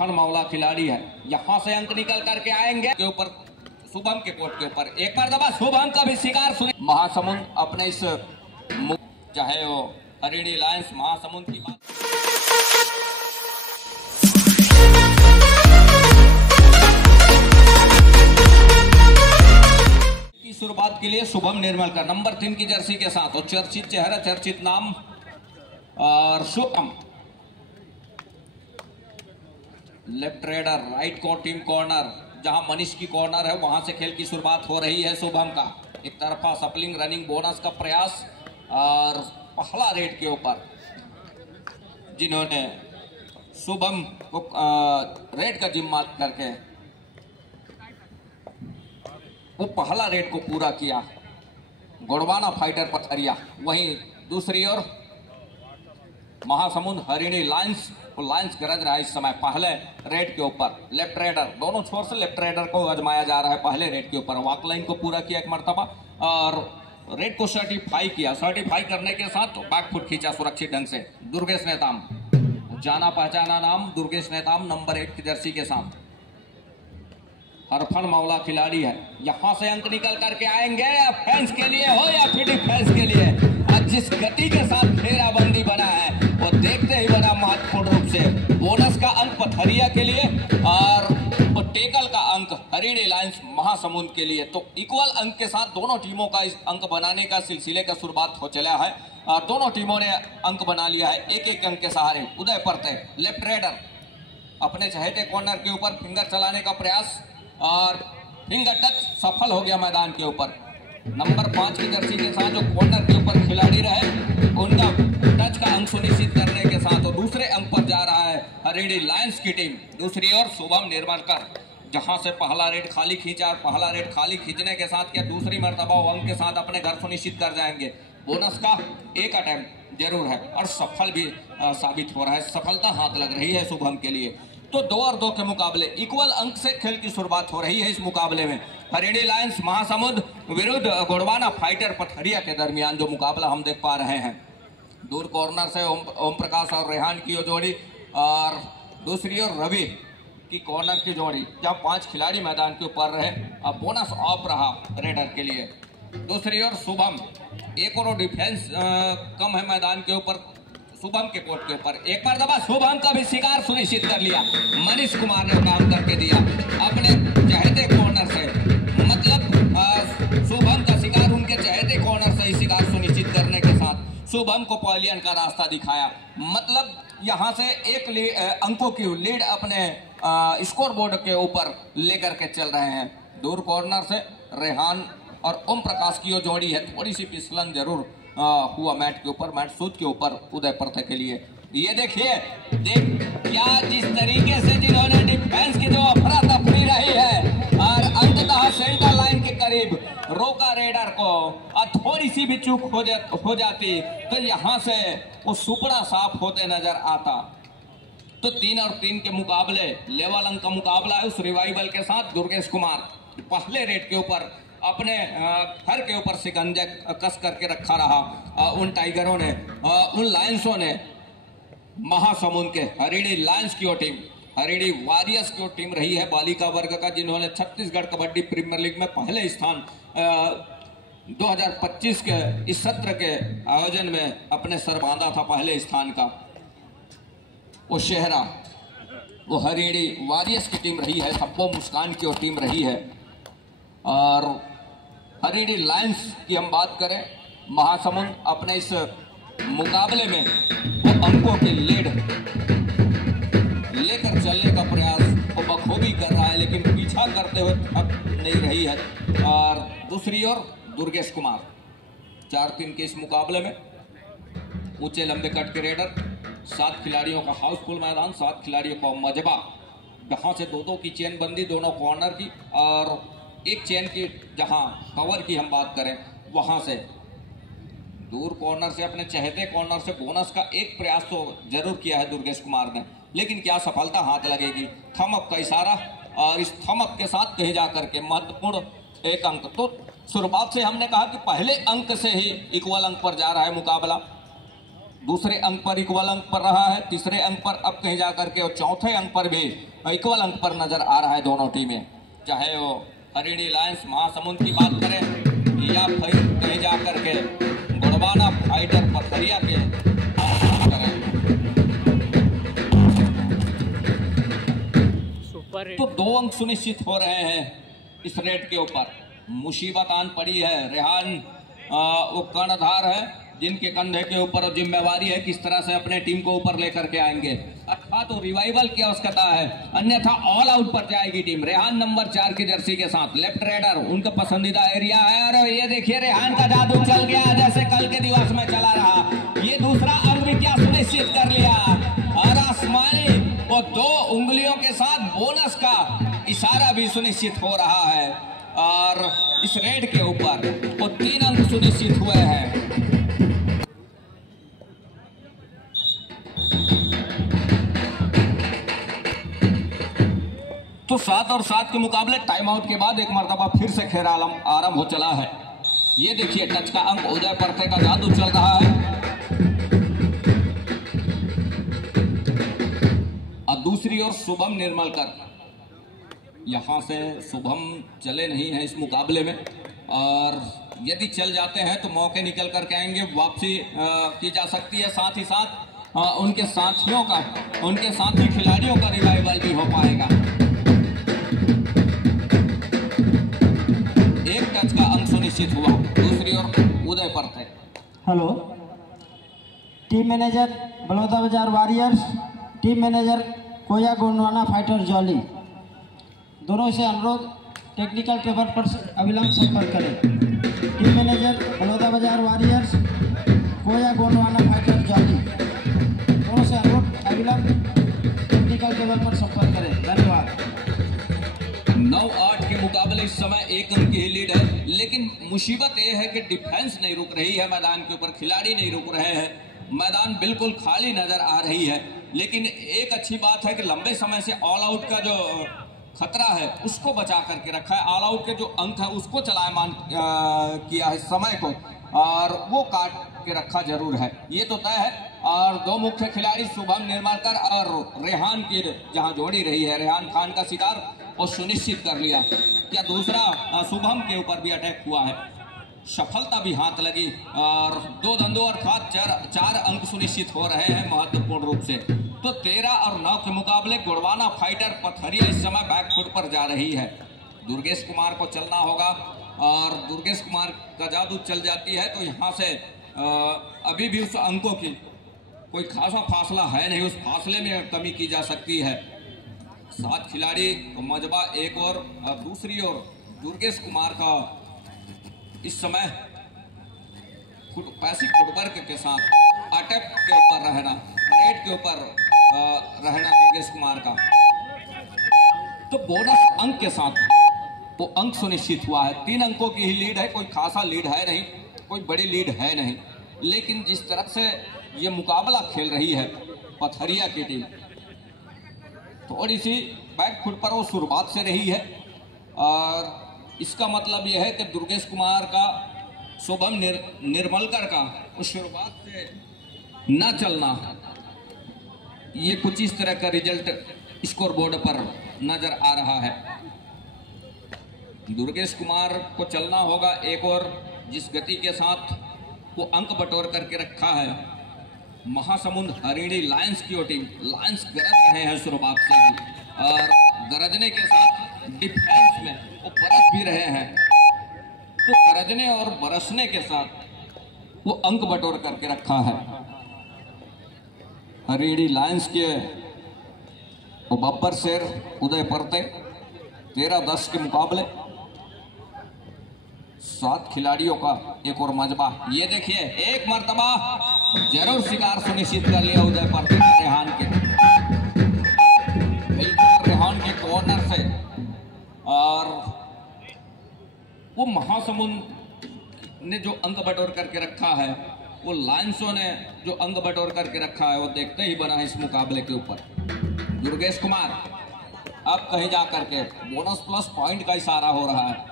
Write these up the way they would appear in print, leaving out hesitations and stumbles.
हरफन मौला खिलाड़ी है, यहाँ से अंक निकल करके आएंगे के ऊपर शुभम के कोर्ट के ऊपर एक बार दबा शुभम का भी शिकार सुने। महासमुंद अपने इस चाहे वो हरिणी लायंस महासमुंद की बात की शुरुआत के लिए शुभम निर्मल का नंबर 3 की जर्सी के साथ और चर्चित चेहरा चर्चित नाम और शुभम लेफ्ट रेडर राइट को टीम कॉर्नर जहां मनीष की कॉर्नर है वहां से खेल की शुरुआत हो रही है। शुभम का एक तरफा सपलिंग रनिंग बोनस का प्रयास और पहला रेड के ऊपर जिन्होंने शुभम को रेड का जिम्मा करके वो पहला रेड को पूरा किया गोड़वाना फाइटर पथरिया। वहीं दूसरी ओर महासमुंद हरिणी लायंस लायंस गरज रहा है इस समय पहले रेड के ऊपर। लेफ्ट रेडर दोनों छोर से लेफ्ट रेडर को आजमाया जा रहा है पहले रेड के ऊपर। वॉक लाइन को पूरा किया एक मर्तबा और रेड को सर्टिफाई किया। सर्टिफाई करने के साथ बैकफुट खींचा सुरक्षित ढंग से। दुर्गेश नेताम जाना पहचाना नाम दुर्गेश नेताम नंबर 1 की जर्सी के साथ हरफन मौला खिलाड़ी है, यहाँ से अंक निकल करके आएंगे या फैंस के लिए हो या फिर डिफेंस के लिए। आज जिस गति के साथ घेराबंदी बना है वो देखते ही बना महत्वपूर्ण रूप से। बोनस का अंक पथरिया के लिए और टेकल का अंक हरिणी लायंस महासमुंद के लिए। तो इक्वल अंक के साथ दोनों टीमों का इस अंक बनाने का सिलसिले का शुरुआत हो चला है और दोनों टीमों ने अंक बना लिया है एक एक अंक के सहारे। उदय परते लेफ्ट रेडर अपने चहेते कॉर्नर के ऊपर फिंगर चलाने का प्रयास और फिंगर टच सफल हो गया मैदान के ऊपर। नंबर 5 की जर्सी के साथ जो कॉर्नर के ऊपर खिलाड़ी रहे उनका टच का अंक सुनिश्चित करने के साथ और दूसरे अंक पर जा रहा है हरिणी लायंस की टीम। दूसरी ओर शुभम निर्मलकर जहां से पहला रेड खाली खींचा और पहला रेड खाली खींचने के साथ क्या दूसरी मर्तबा वो अंक के साथ अपने घर सुनिश्चित कर जाएंगे। बोनस का एक अटेम्प्ट जरूर है और सफल भी साबित हो रहा है, सफलता हाथ लग रही है शुभम के लिए। तो 2 और 2 के मुकाबले इक्वल अंक से खेल की शुरुआत हो रही है इस मुकाबले में। हरिणी लायंस महासमुंद विरुद्ध गोड़वाना फाइटर पथरिया के दरमियान जो मुकाबला हम देख पा रहे हैं। दूर कॉर्नर से ओम प्रकाश और रेहान की जोड़ी और दूसरी ओर रवि की कॉर्नर की जोड़ी जहां 5 खिलाड़ी मैदान के ऊपर रहे। अब बोनस ऑफ रहा रेडर के लिए। दूसरी ओर शुभम एक और डिफेंस कम है मैदान के ऊपर शुभम के कोर्ट के ऊपर एक बार दबा शुभम का भी शिकार सुनिश्चित कर लिया। मनीष कुमार ने काम करके दिया अपने चहेते कॉर्नर से, मतलब शुभम का शिकार उनके चहेते कॉर्नर से ही शिकार सुनिश्चित करने के साथ शुभम को पवेलियन का रास्ता दिखाया। मतलब यहां से एक अंकों की लीड अपने स्कोर बोर्ड के ऊपर लेकर के चल रहे हैं। दूर कॉर्नर से रेहान और ओम प्रकाश की जो जोड़ी है थोड़ी सी फिसलन जरूर हुआ मैट के ऊपर, मैट सूद के ऊपर उदय परते के लिए। ये देखिए क्या जिस तरीके से जिन्होंने डिफेंस की जो अफरा तफरी रही है और अंततः सेंटर लाइन के करीब रोका रेडर को और थोड़ी सी भी चूक हो जाती तो यहाँ से वो सुपड़ा साफ होते नजर आता। तो 3 और 3 के मुकाबले लेवल अंक का मुकाबला है उस रिवाइवल के साथ। दुर्गेश कुमार पहले रेड के ऊपर अपने घर के ऊपर शिकंजा कस करके रखा रहा उन टाइगरों ने उन लायंसों ने। महासमुंद के हरिणी लायंस की टीम हरिणी वॉरियर्स की टीम रही है बालिका वर्ग का, जिन्होंने छत्तीसगढ़ कबड्डी प्रीमियर लीग में पहले स्थान 2025 के इस सत्र के आयोजन में अपने सर बांधा था पहले स्थान का। वो शहरा वो हरिणी वॉरियर्स की टीम रही है, सब्बो मुस्कान की टीम रही है। और हरिणी लायंस की हम बात करें, महासमुंद अपने इस मुकाबले में वो अंकों की लीड लेकर चलने का प्रयास वो बखूबी कर रहा है, लेकिन पीछा करते हुए थक नहीं रही है। और दूसरी ओर दुर्गेश कुमार 4-3 के इस मुकाबले में ऊंचे लंबे कट के रेडर, 7 खिलाड़ियों का हाउसफुल मैदान, 7 खिलाड़ियों का मजबा, जहां से 2-2 की चेन बंदी दोनों कॉर्नर की और एक चेन की जहां कवर की हम बात करें वहां से दूर कॉर्नर से अपने चहेते कॉर्नर से बोनस का एक प्रयास तो जरूर किया है दुर्गेश कुमार ने, लेकिन क्या सफलता हाथ लगेगी। थम अप का इशारा और इस थम अप के साथ कहीं जाकर के महत्वपूर्ण एक अंक। तो शुरुआत से हमने कहा कि पहले अंक से ही इक्वल अंक पर जा रहा है मुकाबला। दूसरे अंक पर इक्वल अंक पर रहा है, तीसरे अंक पर अब कहीं जाकर के और चौथे अंक पर भी इक्वल अंक पर नजर आ रहा है दोनों टीमें, चाहे वो हरिणी लायंस महासमुंद की बात करें या फिर कहीं जाकर के गोंडवाना फाइटर पथरिया के करें। तो 2 अंक सुनिश्चित हो रहे हैं इस रेड के ऊपर। मुसीबत आन पड़ी है, रेहान वो कर्णधार है जिनके कंधे के ऊपर जिम्मेवारी है किस तरह से अपने टीम को ऊपर लेकर के आएंगे, अर्थात तो रिवाइवल की आवश्यकता है, अन्यथा ऑल आउट पर जाएगी टीम। रेहान नंबर 4 की जर्सी के साथ लेफ्ट रेडर उनका पसंदीदा एरिया है और ये देखिए रेहान का जादू चल गया जैसे कल के दिवस में चला रहा। ये दूसरा अंक भी क्या सुनिश्चित कर लिया और आसमानी वो 2 उंगलियों के साथ बोनस का इशारा भी सुनिश्चित हो रहा है और इस रेड के ऊपर वो 3 अंक सुनिश्चित हुए हैं। तो 7 और 7 के मुकाबले टाइम आउट के बाद एक मर्तबा फिर से खेल आरंभ हो चला है। ये देखिए टच का अंक उदय परथे का जादू चल रहा है और दूसरी ओर शुभम निर्मलकर, यहां से शुभम चले नहीं है इस मुकाबले में और यदि चल जाते हैं तो मौके निकल करके आएंगे, वापसी की जा सकती है, साथ ही साथ उनके साथियों का, उनके साथी खिलाड़ियों का रिवाइवल भी हो पाएगा। एक टच का अंक सुनिश्चित हुआ, दूसरी ओर उदय परथे। हेलो, टीम मैनेजर बलौदा बाजार वॉरियर्स, टीम मैनेजर कोया गोंडवाना फाइटर जॉली, दोनों से अनुरोध टेक्निकल पेपर पर अविलंब संपर्क करें। टीम मैनेजर बलौदा बाजार वॉरियर्स, कोया गोंडवाना फाइटर जॉली, दोनों से अनुरोध अविलंब टेक्निकल पेपर पर संपर्क करें। धन्यवाद। 9-8 के मुकाबले इस समय 1 अंक की लीड है, लेकिन मुसीबत यह है कि डिफेंस नहीं रुक रही है मैदान के ऊपर, खिलाड़ी नहीं रुक रहे हैं, मैदान बिल्कुल खाली नजर आ रही है। लेकिन एक अच्छी बात है कि लंबे समय से ऑल आउट का जो खतरा है उसको बचा करके रखा है, ऑल आउट के जो अंक है उसको चलायमान किया है समय को और वो काट के रखा जरूर है, ये तो तय है। और 2 मुख्य खिलाड़ी शुभम निर्मलकर और रेहान की जहां जोड़ी रही है, रेहान खान का शिकार वो सुनिश्चित कर लिया। क्या दूसरा शुभम के ऊपर भी अटैक हुआ है, सफलता भी हाथ लगी और 2 धंधों अर्थात 4 अंक सुनिश्चित हो रहे हैं महत्वपूर्ण रूप से। तो 13 और 9 के मुकाबले गोंडवाना फाइटर पथरिया इस समय बैकफुट पर जा रही है। दुर्गेश कुमार को चलना होगा और दुर्गेश कुमार का जादू चल जाती है तो यहाँ से अभी भी उस अंकों की कोई खासा फासला है नहीं, उस फासले में कमी की जा सकती है। 7 खिलाड़ी मजबा एक और दूसरी ओर दुर्गेश कुमार का इस समय पैसिव फुटवर्क के साथ अटैक के ऊपर रहना, रेड के ऊपर रहना दुर्गेश कुमार का। तो बोनस अंक के साथ वो अंक सुनिश्चित हुआ है। 3 अंकों की ही लीड है, कोई खासा लीड है नहीं, कोई बड़ी लीड है नहीं, लेकिन जिस तरह से ये मुकाबला खेल रही है पथरिया की टीम, थोड़ी सी बैक फुट पर वो शुरुआत से रही है और इसका मतलब यह है कि दुर्गेश कुमार का, शुभम निर्मलकर का उस शुरुआत से न चलना, ये कुछ इस तरह का रिजल्ट स्कोर बोर्ड पर नजर आ रहा है। दुर्गेश कुमार को चलना होगा एक और, जिस गति के साथ वो अंक बटोर करके रखा है। महासमुंद हरिणी लायंस की टीम, लायंस गरज रहे हैं शुरुआत से ही और गरजने के साथ डिफेंस में वो बरस भी रहे हैं। तो गरजने और बरसने के साथ वो अंक बटोर करके रखा है हरिणी लायंस के वो बब्बर शेर उदय परथे। 13-10 के मुकाबले 7 खिलाड़ियों का एक और मजबा। ये देखिए एक मर्तबा जरूर शिकार सुनिश्चित कर लिया उदय परथे रेहान के, बिल्कुल रेहान के कॉर्नर से। और वो महासमुंद ने जो अंक बटोर करके रखा है, वो लायंसों ने जो अंक बटोर करके रखा है, वो देखते ही बना है इस मुकाबले के ऊपर। दुर्गेश कुमार अब कहीं जा करके बोनस प्लस पॉइंट का इशारा हो रहा है।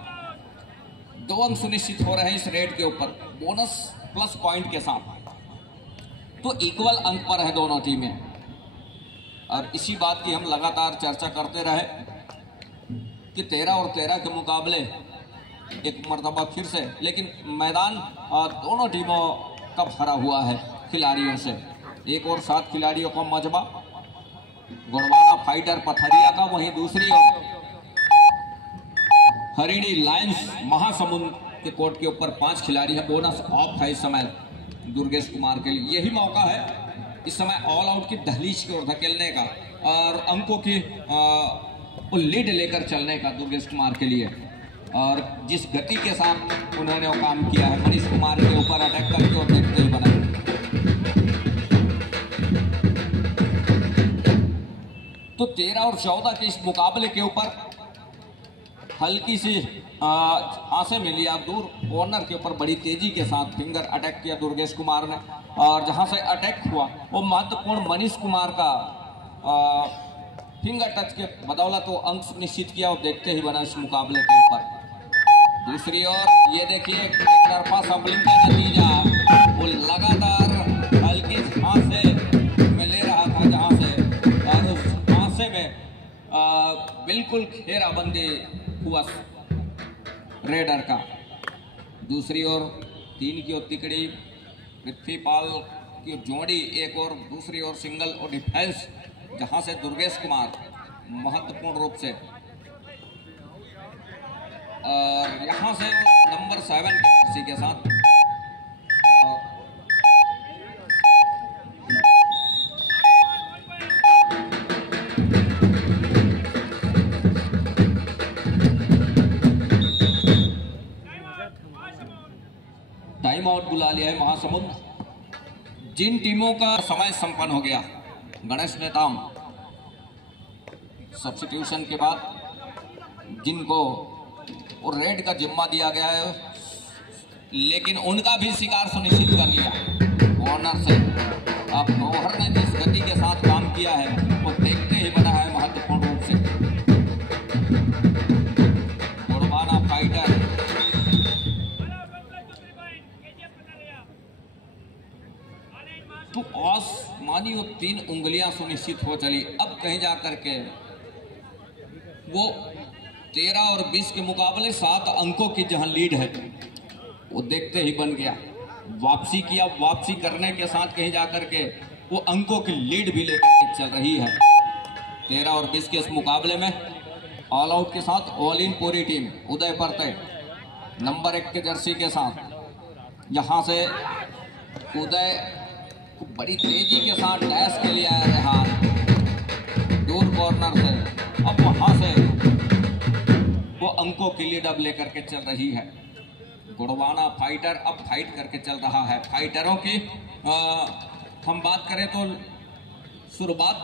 2 अंक सुनिश्चित हो रहे हैं इस रेड के ऊपर बोनस प्लस पॉइंट के साथ। तो इक्वल अंक पर है दोनों टीमें। और इसी बात की हम लगातार चर्चा करते रहे कि 13 और 13 के मुकाबले एक मर्तबा फिर से, लेकिन मैदान दोनों टीमों का भरा हुआ है खिलाड़ियों से। एक और 7 खिलाड़ियों का मजबा गोंडवाना फाइटर पथरिया का, वहीं दूसरी ओर हरिणी लायंस महासमुंद के कोर्ट के ऊपर 5 खिलाड़ी हैं। बोनस ऑफ है इस समय दुर्गेश कुमार के लिए। यही मौका है इस समय ऑल आउट की दहलीज की ओर धकेलने का और अंकों की लीड लेकर चलने का दुर्गेश कुमार के लिए। और जिस गति के साथ उन्होंने वो काम किया है मनीष कुमार के ऊपर अटैक करके, और देखते ही बना। तो 13 और 14 के इस मुकाबले के ऊपर हल्की सी आसे में लिया दूर कॉर्नर के ऊपर बड़ी तेजी के साथ फिंगर अटैक किया दुर्गेश कुमार ने, और जहां से अटैक हुआ वो महत्वपूर्ण मनीष कुमार का फिंगर टच के बदौलत वो अंक सुनिश्चित किया, और देखते ही बना इस मुकाबले के ऊपर। दूसरी ओर ये देखिए एक तरफा सफलिंग का नतीजा, वो लगातार हल्की झांसे में ले रहा था जहां से, और उस झांसे में बिल्कुल घेराबंदी हुआ रेडर का। दूसरी ओर 3 की ओर तिकड़ी पृथ्वीपाल की जोड़ी, एक और दूसरी ओर सिंगल और डिफेंस, जहां से दुर्गेश कुमार महत्वपूर्ण रूप से, और यहां से नंबर 7 की के साथ टाइम आउट बुला लिया है महासमुंद। जिन टीमों का समय संपन्न हो गया, गणेश नेताम सब्स्टिट्यूशन के बाद जिनको और रेड का जिम्मा दिया गया है, लेकिन उनका भी शिकार सुनिश्चित कर लिया कॉर्नर से। अब गौहर ने जिस गति के साथ काम किया है वो देखते ही बना है महत्वपूर्ण रूप से। गोंडवाना फाइटर तो आसमानी और 3 उंगलियां सुनिश्चित हो चली। अब कहीं जाकर के वो 13 और 20 के मुकाबले 7 अंकों की जहां लीड है वो देखते ही बन गया। वापसी किया, वापसी करने के साथ कहीं जाकर के वो अंकों की लीड भी लेकर के चल रही है। 13 और 20 के इस मुकाबले में ऑल आउट के साथ ऑल इन पूरी टीम उदय परते नंबर 1 के जर्सी के साथ, जहां से उदय बड़ी तेजी के साथ डैश के लिए आया रेहान दूर कॉर्नर से। अब वहां से वो अंकों की लीड अब लेकर के चल रही है। गोंडवाना फाइटर अब फाइट करके चल रहा है। फाइटरों की हम बात करें तो शुरुआत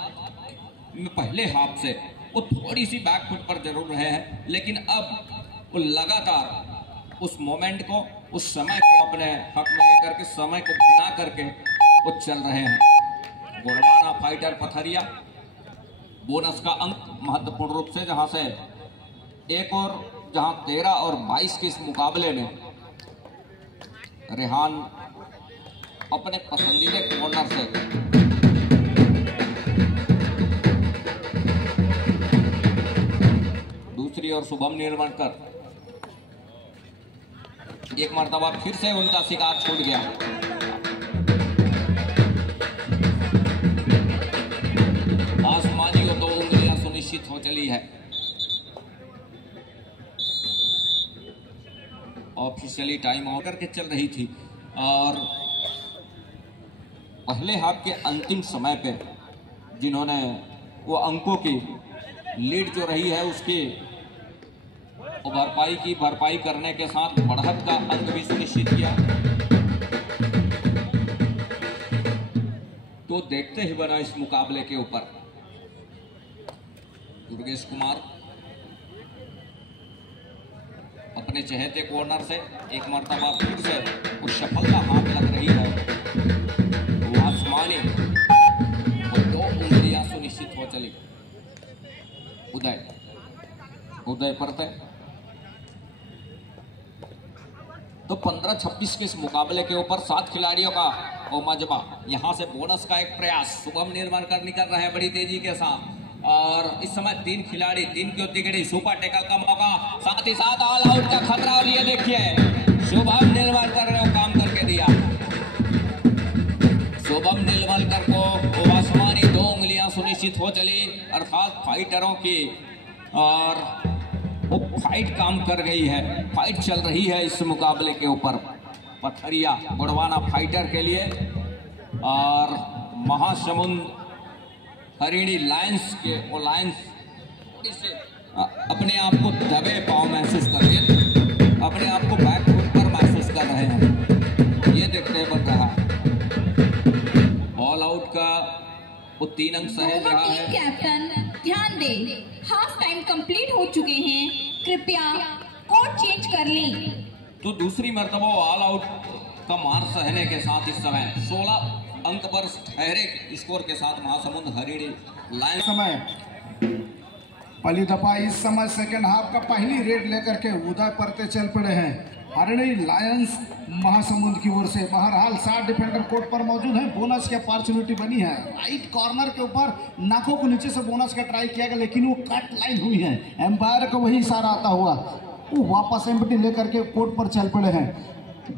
में पहले हाफ से वो थोड़ी सी बैकफुट पर जरूर रहे हैं, लेकिन अब वो लगातार उस मोमेंट को, उस समय को अपने हक में लेकर के, समय को बिना करके वो चल रहे हैं। गोंडवाना फाइटर पथरिया बोनस का अंक महत्वपूर्ण रूप से, जहां से एक और जहां 13 और 22 के इस मुकाबले में रेहान अपने पसंदीदा कॉर्नर से दूसरी ओर शुभम निर्मलकर एक मर्तबा फिर से उनका शिकार छूट गया। आसमानी और 2 उंगलियां सुनिश्चित हो चली है। ऑफिशियली टाइम आउट करके चल रही थी, और पहले हाफ के अंतिम समय पे जिन्होंने वो अंकों की लीड जो रही है उसकी भरपाई करने के साथ बढ़त का अंक भी सुनिश्चित किया, तो देखते ही बना इस मुकाबले के ऊपर दुर्गेश कुमार अपने चहेते कॉर्नर से एक मर्तबा फिर से उस सफलता हाथ लग रही है। वो आसमानी और 2 उंगलियां सुनिश्चित हो चली। उदय परते तो 15-26 के इस मुकाबले के ऊपर 7 खिलाड़ियों का मजबा। यहाँ से बोनस का एक प्रयास, शुभम निर्माणकर निकल रहे हैं बड़ी तेजी के साथ। और इस समय 3 खिलाड़ी, 3 की तिगड़ी, सुपर टैकल का मौका, साथ ही साथ ऑल आउट का खतरा। और ये देखिए शुभम निर्माणकर ने काम करके दिया। शुभम निर्माणकर को आसमानी 2 उंगलियां सुनिश्चित हो चली, अर्थात फाइटरों की, और वो फाइट काम कर गई है। फाइट चल रही है इस मुकाबले के ऊपर पथरिया गोड़वाना फाइटर के लिए और महासमुंद हरिणी लायंस के। वो लायंस अपने आप को दबे पांव महसूस कर रहे हैं, अपने आप को बैक फुट पर महसूस कर रहे हैं। ये देखने बन रहा है। ऑल आउट का वो 3 अंक सहेज रहा है। कैप्टन ध्यान दे, हाफ टाइम कंप्लीट हो चुके हैं, कृपया कोड चेंज कर लें। तो दूसरी मर्तबा ऑल आउट का मार सहने के साथ इस समय 16 अंक पर ठहरे स्कोर के साथ महासमुंद हरिणी लायंस। समय पहली दफा इस समय सेकंड हाफ का पहली रेड लेकर के उदय परते चल पड़े हैं हरिणी लायंस महासमुंद की ओर से। बहरहाल 7 डिफेंडर कोर्ट पर मौजूद हैं। बोनस की अपॉर्चुनिटी बनी है। राइट कॉर्नर के ऊपर नाकों को नीचे से बोनस का ट्राई किया गया, लेकिन वो कट लाइन हुई है। एम्पायर को वही इशारा आता हुआ वो वापस एम्प्टी लेकर के कोर्ट पर चल पड़े हैं।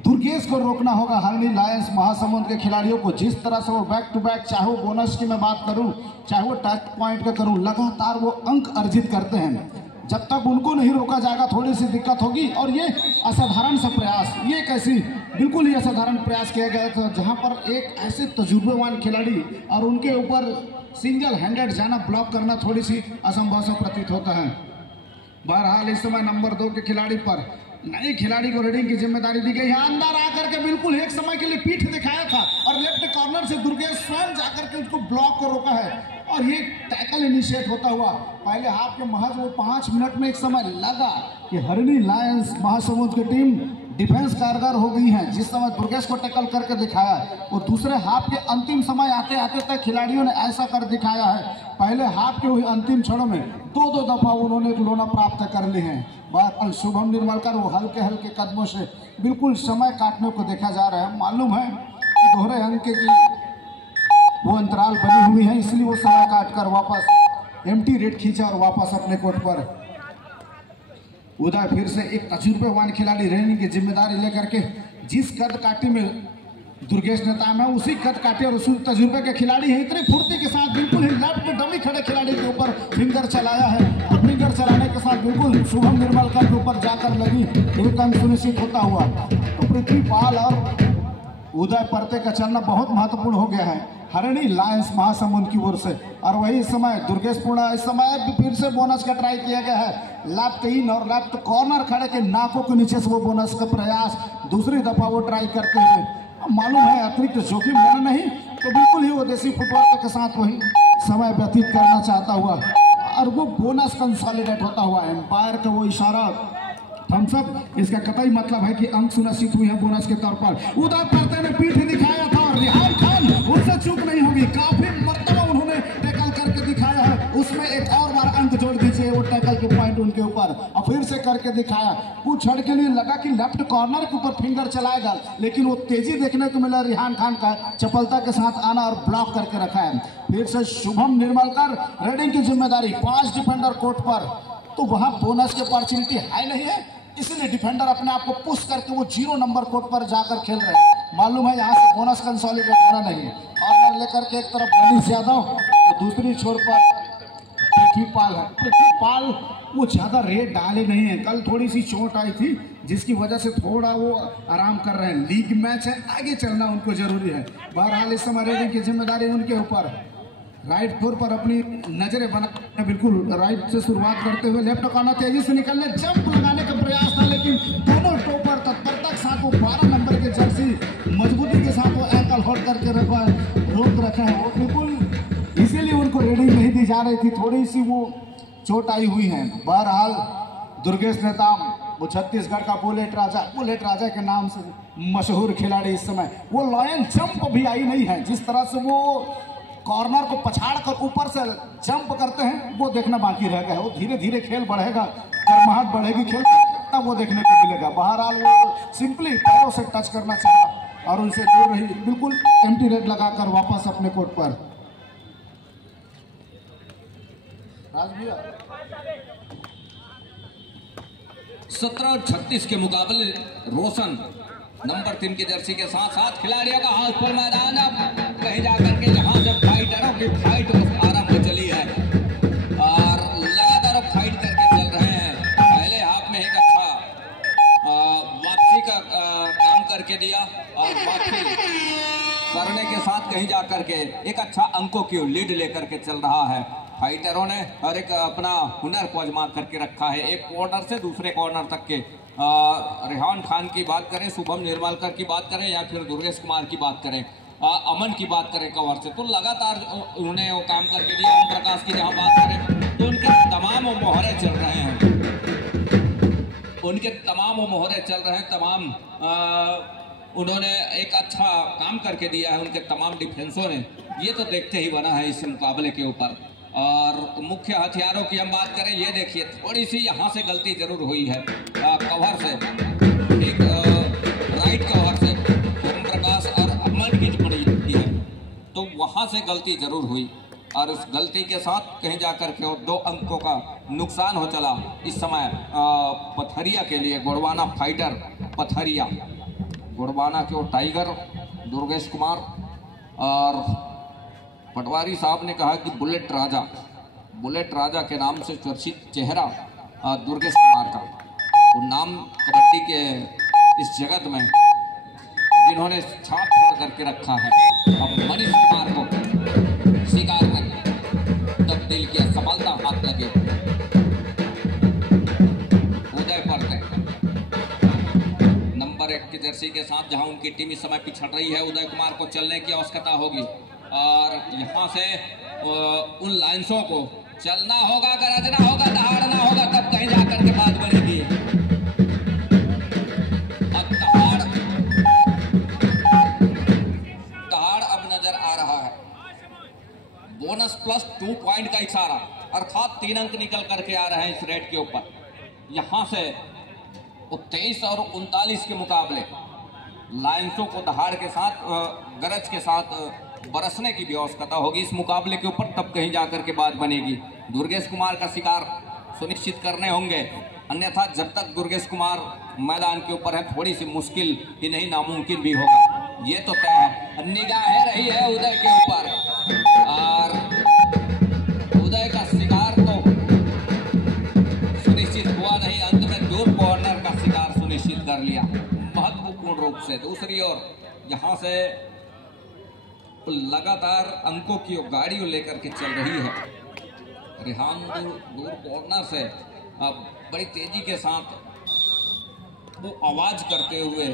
दुर्गेश को रोकना होगा हरिणी लायंस महासमुंद के खिलाड़ियों को। जिस तरह से वो बैक टू बैक, चाहे वो बोनस की मैं बात करूं, चाहे वो टच पॉइंट का करूं, लगातार वो अंक अर्जित करते हैं। जब तक उनको नहीं रोका जाएगा थोड़ी सी दिक्कत होगी। और ये असाधारण सा प्रयास, ये कैसी बिल्कुल ही असाधारण प्रयास किया गया था, जहां पर एक ऐसे तजुर्बेवान खिलाड़ी और उनके ऊपर सिंगल हैंडेड जाना, ब्लॉक करना थोड़ी सी असंभव सा प्रतीत होता है। बहरहाल इस समय नंबर 2 के खिलाड़ी पर नए खिलाड़ी को रीडिंग की जिम्मेदारी दी गई है। अंदर आकर के बिल्कुल एक समय के लिए पीठ दिखाया था और लेफ्ट कॉर्नर से दुर्गेश स्वयं जाकर के उसको ब्लॉक को रोका है और ये टैकल इनिशिएट होता हुआ पहले हाफ के महज वो 5 मिनट में एक समय लगा कि हरिणी लायंस महासमुंद की टीम डिफेंस कारगर हो गई है। जिस समय दुर्गेश को टैकल करके दिखाया और दूसरे हाफ के अंतिम समय आते आते तक खिलाड़ियों ने ऐसा कर दिखाया है। पहले हाफ के वही अंतिम क्षणों में 2-2 दफा उन्होंने लोना प्राप्त कर ली है। बात शुभम निर्मलकर वो हल्के हल्के कदमों से बिल्कुल समय काटने को देखा जा रहा है। मालूम है कि दोहरे अंक की वो अंतराल बनी हुई है, इसलिए वो समय काटकर वापस एम्प्टी रेड खींचा और वापस अपने कोर्ट पर उदय फिर से एक तजुर्बेवान खिलाड़ी रहने की जिम्मेदारी लेकर के जिस कद काटी में दुर्गेश नेताम है उसी कद काटे और उसी तजुर्बे के खिलाड़ी है। इतनी फुर्ती के साथ बिल्कुल ही लेफ्ट डमी खड़े खिलाड़ी के ऊपर फिंगर चलाया है और फिंगर चलाने के साथ बिल्कुल शुभम निर्मलकर के ऊपर जाकर लगी एक अंक सुनिश्चित होता हुआ। तो पृथ्वीपाल और उदय परते का चलना बहुत महत्वपूर्ण हो गया है हरिणी लायंस महासमुंद की ओर से। और वही समय दुर्गेश पूर्णा इस समय भी फिर से बोनस का ट्राई किया गया है। लेफ्ट इन और लेफ्ट कॉर्नर खड़े के नाकों के नीचे से वो बोनस का प्रयास दूसरी दफा वो ट्राई करते हुए। मालूम है अतिरिक्त जोखिम लेना नहीं, तो बिल्कुल ही वो देसी फुटबॉल के साथ वही समय व्यतीत करना चाहता हुआ और वो बोनस कंसोलिडेट होता हुआ। एम्पायर का वो इशारा थम्सअप, इसका कतई मतलब है कि अंक सुनिश्चित हुई है बोनस के तौर पर। उदय परते ने पीठ दिखाया था और रिहान खान उनसे चूक नहीं होगी। काफी मरतबा उन्होंने टैकल करके दिखाया है, उसमें एक और बार अंक जोड़ दीजिए वो टैकल के पॉइंट उनके ऊपर। और फिर से करके दिखाया। कुछ क्षण के लिए लगा कि लेफ्ट कॉर्नर के ऊपर फिंगर चलाएगा, लेकिन वो तेजी देखने को मिला रिहान खान का चपलता के साथ आना और ब्लॉक करके रखा है। फिर से शुभम निर्मलकर रेडिंग की जिम्मेदारी 5 डिफेंडर कोर्ट पर। तो वहां बोनस की अपॉर्चुनिटी है नहीं है, इसलिए डिफेंडर अपने आप को पुश करके वो 0 नंबर कोर्ट पर जाकर खेल रहे हैं। मालूम है यहाँ से बोनस कंसोलिडेट होना नहीं है। कॉर्नर लेकर के एक तरफ मनीष यादव तो दूसरी छोर पर पृथ्वीपाल है। पृथ्वीपाल वो ज्यादा रेट डाले नहीं है, कल थोड़ी सी चोट आई थी जिसकी वजह से थोड़ा वो आराम कर रहे हैं। लीग मैच है, आगे चलना उनको जरूरी है। बहरहाल इस समय रेडिंग की जिम्मेदारी उनके ऊपर। राइट फोर पर अपनी नजरें बना बिल्कुल राइट से शुरुआत करते हुए लेफ्ट कॉर्नर तेजी से निकलने जंप लगाने का प्रयास था, लेकिन दोनों टोपर तत्परता के साथ वो 12 नंबर के जर्सी मजबूती के साथ वो एंकल होल्ड करके रोक रखे हैं। वो बिल्कुल इसीलिए उनको रेडिंग नहीं दी जा रही थी, थोड़ी सी वो चोट आई हुई है। बहरहाल दुर्गेश नेताम वो छत्तीसगढ़ का बुलेट राजा के नाम से मशहूर खिलाड़ी इस समय वो लॉयन जंप भी आई नहीं है। जिस तरह से वो कॉर्नर को पछाड़ कर ऊपर से जंप करते हैं वो देखना बाकी रह गया। वो धीरे धीरे खेल बढ़ेगा, गर्माहट बढ़ेगी खेल तब वो देखने को मिलेगा। बहरहाल वो सिंपली पैरों से टच करना चाहा और उनसे दूर रही, बिल्कुल एम्प्टी रेड लगाकर वापस अपने कोर्ट पर। राज भैया 17-36 के मुकाबले रोशन नंबर 3 की जर्सी के साथ साथ खिलाड़ियों का हाथ पर मैदान अब कहीं जाकर के जहां से फाइटरों की फाइट आरंभ हो चली है और लगातार फाइट करके चल रहे हैं। पहले हाफ में एक अच्छा वापसी का काम करके दिया और वापसी करने के साथ कहीं जाकर के एक अच्छा अंकों की लीड लेकर के चल रहा है। फाइटरों ने हर एक अपना हुनर को आजमा करके रखा है। एक कॉर्नर से दूसरे कॉर्नर तक के रेहान खान की बात करें, शुभम निर्मलकर की बात करें या फिर दुर्गेश कुमार की बात करें, अमन की बात करें कवर से, तो लगातार उन्होंने वो काम करके दिया। ओम प्रकाश की जहां बात करें तो उनके तमाम मोहरे चल रहे हैं, उनके तमाम मोहरे चल रहे हैं, तमाम उन्होंने एक अच्छा काम करके दिया है उनके तमाम डिफेंसों ने। ये तो देखते ही बना है इस मुकाबले के ऊपर। और मुख्य हथियारों की हम बात करें, ये देखिए थोड़ी सी यहाँ से गलती जरूर हुई है कवर से, एक राइट कवर से ओम प्रकाश और अमन की पड़ी है, तो वहाँ से गलती जरूर हुई और उस गलती के साथ कहीं जाकर के 2 अंकों का नुकसान हो चला। इस समय पथरिया के लिए गोड़वाना फाइटर पथरिया, गोड़वाना के वो टाइगर दुर्गेश कुमार और पटवारी साहब ने कहा कि बुलेट राजा के नाम से चर्चित चेहरा दुर्गेश कुमार का, वो नाम कबड्डी के इस जगत में जिन्होंने छाप छोड़ करके रखा है। अब मनीष कुमार को स्वीकार कर तब्दील किया, सफलता हाथ लगे। उदय परते नंबर 1 की जर्सी के साथ जहां उनकी टीम इस समय पिछड़ रही है, उदय कुमार को चलने की आवश्यकता होगी और यहाँ से उन लाइन्सों को चलना होगा, गरजना होगा, दहाड़ना होगा, तब कहीं जाकर के बात बनेगी। दहाड़ अब नजर आ रहा है। बोनस प्लस 2 पॉइंट का इशारा, अर्थात 3 अंक निकल करके आ रहे हैं इस रेट के ऊपर। यहाँ से 23 और 39 के मुकाबले लाइन्सों को दहाड़ के साथ गरज के साथ बरसने की भी आवश्यकता होगी इस मुकाबले के ऊपर, तब कहीं जाकर के बात बनेगी। दुर्गेश कुमार का शिकार सुनिश्चित करने होंगे, अन्यथा जब तक दुर्गेश कुमार मैदान के ऊपर है थोड़ी सी मुश्किल ही नहीं नामुमकिन भी होगा, ये तो तय है। निगाहें रही है उदय के ऊपर और उदय का शिकार तो सुनिश्चित हुआ नहीं, अंत में दूर कॉर्नर का शिकार सुनिश्चित कर लिया महत्वपूर्ण रूप से। दूसरी ओर यहाँ से लगातार अंकों की गाड़ी लेकर के चल रही है। रेहान दूर कॉर्नर से अब बड़ी तेजी के साथ वो आवाज करते हुए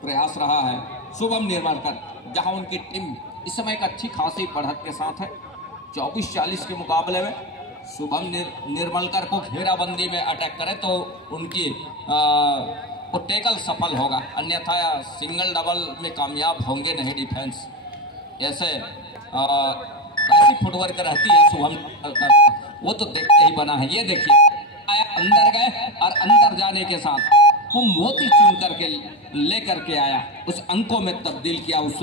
प्रयास रहा है। शुभम निर्मलकर जहां उनकी टीम इस समय एक अच्छी खासी बढ़त के साथ है, 24-40 के मुकाबले में शुभम निर्मलकर को घेराबंदी में अटैक करे तो उनकी वो टेकल सफल होगा, अन्यथा सिंगल डबल में कामयाब होंगे नहीं डिफेंस। ऐसे ऐसी फुटवर्क रहती है शुभम, वो तो देखते ही बना है। ये देखिए आया, अंदर गए और अंदर जाने के साथ वो मोती चुन करके लेकर के आया, उस अंकों में तब्दील किया उस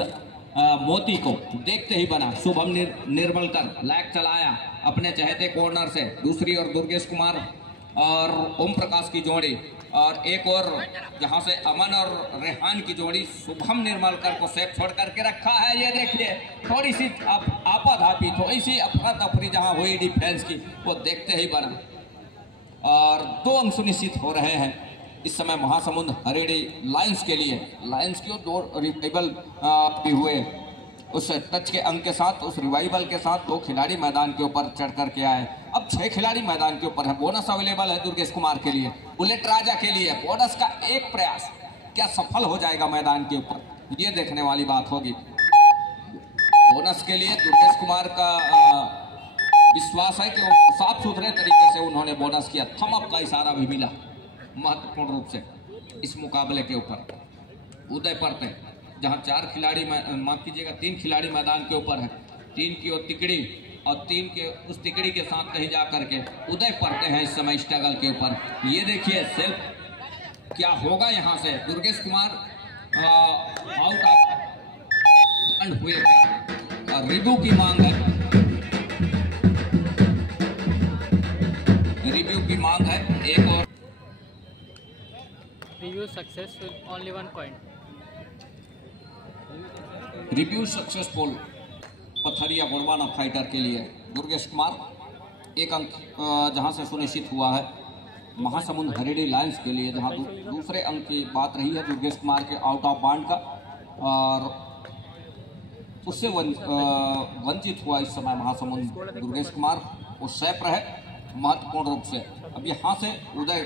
मोती को, देखते ही बना। शुभम निर्मलकर लैग चलाया अपने चहेते कॉर्नर से, दूसरी ओर दुर्गेश कुमार और ओम प्रकाश की जोड़ी और एक और जहां से अमन और रेहान की जोड़ी शुभम निर्मलकर को सेफ छोड़ करके रखा है। ये देखिए थोड़ी सी आपाधापी, थोड़ी सी अफरा तफरी जहां हुई डिफेंस की, वो देखते ही बना और 2 अंक सुनिश्चित हो रहे हैं इस समय महासमुंद हरेड़ी लायंस के लिए। लायंस की 2 रिवाइवल भी हुए, उस टच के अंक के साथ, उस रिवाइवल के साथ 2 खिलाड़ी मैदान के ऊपर चढ़ करके आए। अब 6 खिलाड़ी मैदान के ऊपर है। बोनस अवेलेबल है दुर्गेश कुमार के लिए, बुलेट राजा के लिए। बोनस का एक प्रयास क्या सफल हो जाएगा मैदान के ऊपर, ये देखने वाली बात होगी। बोनस के लिए दुर्गेश कुमार का विश्वास है कि वो साफ सुथरे तरीके से उन्होंने बोनस किया। थम अप का इशारा भी मिला महत्वपूर्ण रूप से इस मुकाबले के ऊपर। उदय परते जहां 4 खिलाड़ी, माफ कीजिएगा 3 खिलाड़ी मैदान के ऊपर है, 3 की और तिकड़ी और 3 के उस तिकड़ी के साथ कहीं जा करके उदय परते हैं इस समय स्ट्रगल के ऊपर। ये देखिए सेल्फ क्या होगा यहाँ से। दुर्गेश कुमार आउट ऑफ हुए रिव्यू की मांग है, रिव्यू की मांग है। एक और review successful, only 1 point. Review successful Pathariya Gudwana fighter के लिए दुर्गेश कुमार। एक अंक जहां से सुनिश्चित हुआ है महासमुंद हरियाणी लायंस के लिए, जहां दूसरे अंक की बात रही है दुर्गेश कुमार के आउट ऑफ बाउंड का, और उससे वंचित हुआ इस समय महासमुंद दुर्गेश कुमार। वो सेफ रहे महत्वपूर्ण रूप से। अब यहाँ से उदय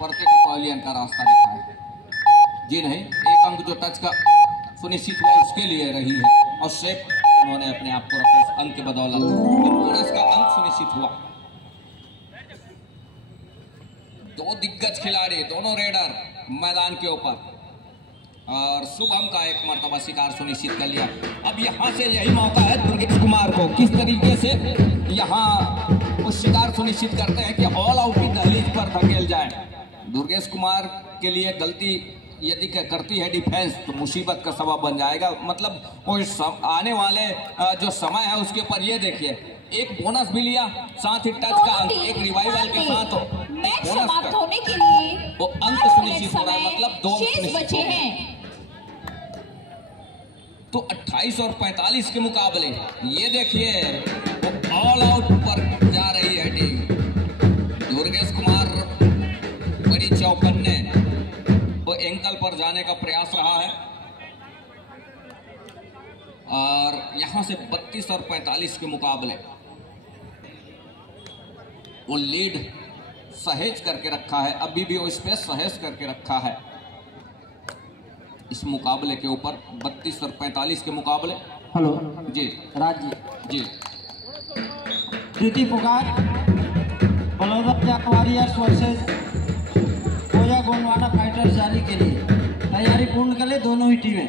परते का पवेलियन का रास्ता दिखा है जी नहीं, एक अंक जो टच का सुनिश्चित हुआ उसके लिए रही है, और सेफ उन्होंने अपने आप को रखा उस अंक के बदौलत, तो बोनस का अंक सुनिश्चित हुआ। दो दिग्गज खिलाड़ी, दोनों रेडर मैदान के ऊपर, और शुभम का एक मर्तबा शिकार सुनिश्चित कर लिया। अब यहाँ से यही मौका है दुर्गेश कुमार को, किस तरीके से यहाँ वो शिकार सुनिश्चित करते हैं कि ऑल आउट की दहलीज पर धकेल जाए। दुर्गेश कुमार के लिए गलती यदि करती है डिफेंस तो मुसीबत का सबब बन जाएगा। मतलब वो आने वाले जो समय है उसके ऊपर ये देखिए, एक बोनस भी लिया, साथ ही टच का अंक, एक रिवाइवल के साथ मैच बोनस समाप्त होने के लिए वो अंक सुनिश्चित हो रहा है, मतलब 2 शेष बचे हैं। तो 28 और 45 के मुकाबले ये देखिए वो ऑल आउट पर जा रही है टीम। दुर्गेश कुमार बड़ी चौकन्ने वो एंकल पर जाने का प्रयास रहा है, और यहां से 32 और 45 के मुकाबले वो लीड सहेज करके रखा है, अभी भी वो स्पेस सहेज करके रखा है इस मुकाबले के ऊपर। 32 और 45 के मुकाबले। हेलो जी राज जी, द्वितीय पुकार बलौदा वॉरियर्स वर्सेस कोया गोंडवाना फाइटर्स जारी के लिए तैयारी पूर्ण कर ले दोनों ही टीमें।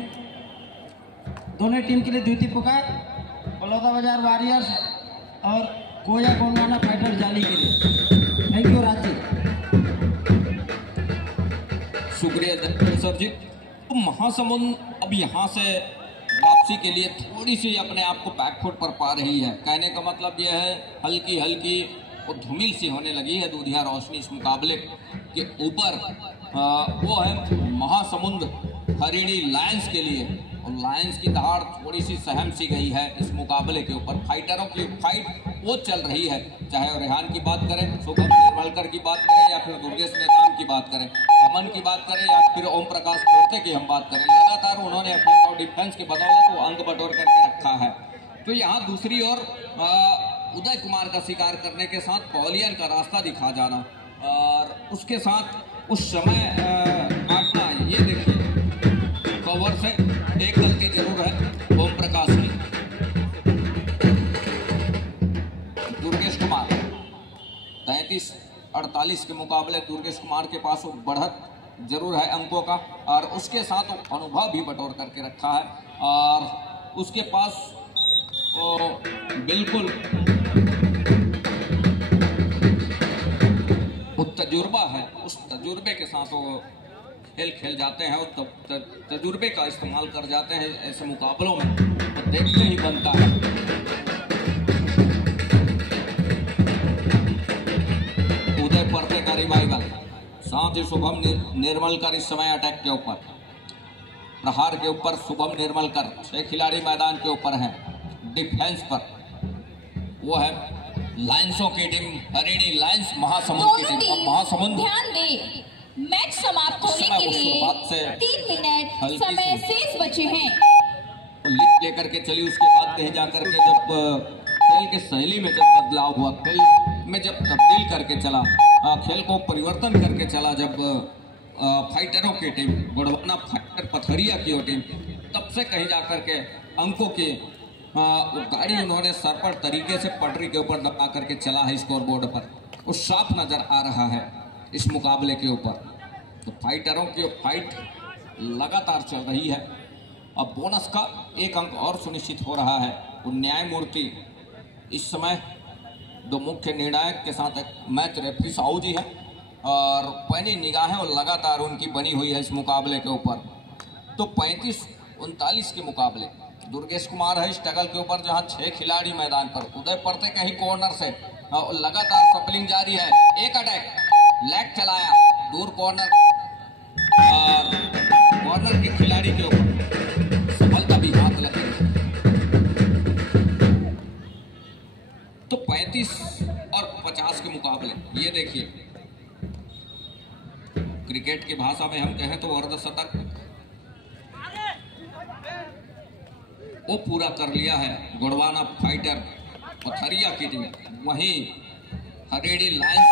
दोनों टीम के लिए द्वितीय पुकार बलौदा बाजार वॉरियर्स और कोया गोंडवाना फाइटर्स जारी के लिए। Thank you Raj ji. शुक्रिया सर जी। तो महासमुंद अब यहाँ से वापसी के लिए थोड़ी सी अपने आप को बैकफुट पर पा रही है। कहने का मतलब यह है हल्की हल्की वो धुमिल सी होने लगी है दूधिया रोशनी इस मुकाबले के ऊपर। वो है महासमुंद हरियाणी लायंस के लिए, और लायंस की दहाड़ थोड़ी सी सहम सी गई है इस मुकाबले के ऊपर। फाइटरों की फाइट वो चल रही है, चाहे रेहान की बात करें, शुभम निर्मलकर की बात करें, या फिर दुर्गेश नेताम की बात करें, अमन की बात करें, या फिर ओम प्रकाश पोर्ते की हम बात करें। लगातार उन्होंने अपने डिफेंस के बदौलत वो अंक बटोर करके रखा है। तो यहाँ दूसरी ओर उदय कुमार का शिकार करने के साथ पवेलियन का रास्ता दिखा जाना, और उसके साथ उस समय काटना, ये देखिए कवर से एक गलती जरूर है ओम प्रकाश की। दुर्गेश कुमार 33-48 के मुकाबले दुर्गेश कुमार के पास वो बढ़त जरूर है अंकों का, और उसके साथ वो अनुभव भी बटोर करके रखा है, और उसके पास वो बिल्कुल वो तजुर्बा है। उस तजुर्बे के साथ वो खेल जाते हैं, और तजुर्बे का इस्तेमाल कर जाते हैं ऐसे मुकाबलों में, तो देखते ही बनता है। उदय परते का रिवाइवल, साथ ही शुभम निर्मलकर इस समय अटैक के ऊपर, प्रहार के ऊपर शुभम निर्मलकर। 6 खिलाड़ी मैदान के ऊपर हैं। डिफेंस पर वो है लायंसों की टीम, हरियाणी लायंस महासमुंद की टीम। और महासमुंद ध्यान दे, मैच समाप्त होने के लिए 3 मिनट समय शेष बचे हैं। लीड लेकर के चली, उसके बाद कहीं जाकर के जब खेल के शैली में जब बदलाव हुआ, खेल में जब तब्दील करके चला, खेल को परिवर्तन करके चला, जब फाइटरों की टीम गुड़वाना फाइटर पथरिया की टीम, तब से कहीं जाकर के अंकों की वो गाड़ी उन्होंने सरपट तरीके से पटरी के ऊपर दबा करके चला है स्कोर बोर्ड पर, वो साफ नजर आ रहा है इस मुकाबले के ऊपर। तो फाइटरों की फाइट लगातार चल रही है। अब बोनस का एक अंक और सुनिश्चित हो रहा है। वो न्यायमूर्ति इस समय 2 मुख्य निर्णायक के साथ एक मैच रेफरी साहू जी है, और पैनी निगाहें और लगातार उनकी बनी हुई है इस मुकाबले के ऊपर। तो 35-39 के मुकाबले दुर्गेश कुमार है स्ट्रगल के ऊपर, जहां 6 खिलाड़ी मैदान पर। उदय पड़ते कहीं कॉर्नर से लगातार सफलिंग जारी है। एक अटैक लेग चलाया दूर कॉर्नर, और कॉर्नर के खिलाड़ी के ऊपर सफलता भी हाथ लगी। तो 35 और 50 के मुकाबले, ये देखिए क्रिकेट की भाषा में हम कहें तो अर्धशतक वो पूरा कर लिया है गोंडवाना फाइटर पथरिया की टीम। वहीं हरेड़ी लायंस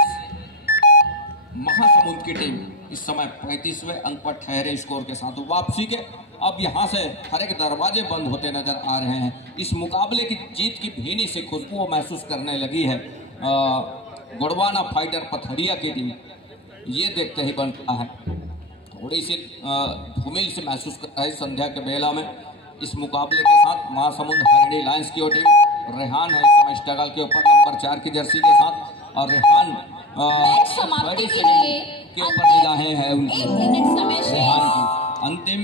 महासमुंद की टीम इस समय 35वें अंक पर ठहरे स्कोर के साथ। वापसी के अब यहां से हर एक दरवाजे बंद होते नजर आ रहे हैं। इस मुकाबले की जीत की भीनी से खुशबू महसूस करने लगी है गोंडवाना फाइटर पथरिया की टीम। ये देखते ही बनता है थोड़ी सी धूमिल से महसूस करता है संध्या के बेला में। इस मुकाबले के साथ महासमुंद हरियाणा लायंस की टीम रेहान है इस समय स्ट्रगल के ऊपर नंबर 4 की जर्सी के साथ, और रेहान समाप्ति के ऊपर निगाहें हैं उनकी। 1 मिनट समय शेष। रेहान की अंतिम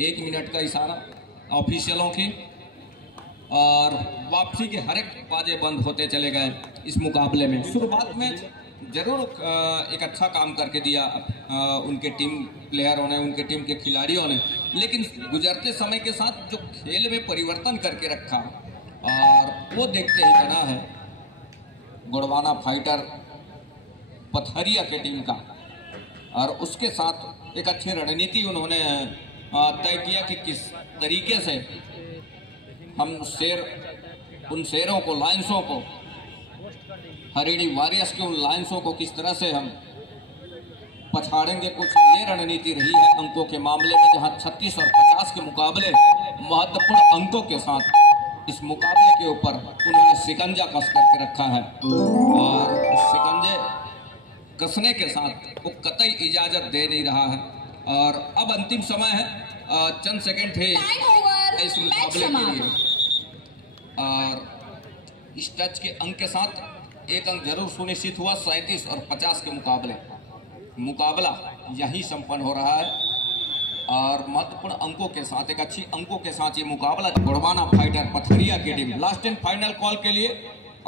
1 मिनट का इशारा ऑफिशियलों की, और वापसी के हर एक बाजे बंद होते चले गए इस मुकाबले में। शुरुआत में जरूर एक अच्छा काम करके दिया उनके टीम प्लेयरों ने, उनके टीम के खिलाड़ियों ने, लेकिन गुजरते समय के साथ जो खेल में परिवर्तन करके रखा, और वो देखते ही बना है गोंडवाना फाइटर पथरिया के टीम का। और उसके साथ एक अच्छी रणनीति उन्होंने तय किया कि किस तरीके से हम उन शेरों को, लायंसों को, हरियाणा वॉरियर्स के उन लायंसों को किस तरह से हम पछाड़ेंगे। कुछ ये रणनीति रही है अंकों के मामले में, जहां 36 और 50 के मुकाबले महत्वपूर्ण अंकों के साथ इस मुकाबले के ऊपर उन्होंने शिकंजा कस करके रखा है, और उस शिकंजे कसने के साथ वो कतई इजाजत दे नहीं रहा है। और अब अंतिम समय है, चंद सेकंड थे इस मुकाबले के लिए, और इस टच के अंक के साथ एक अंक जरूर सुनिश्चित हुआ। 37 और 50 के मुकाबला यही संपन्न हो रहा है, और महत्वपूर्ण अंकों के साथ, एक अच्छी अंकों के साथ ये मुकाबला गोंडवाना फाइटर पथरिया की team. Last and final call के लिए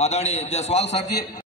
आदरणीय जायसवाल सर जी।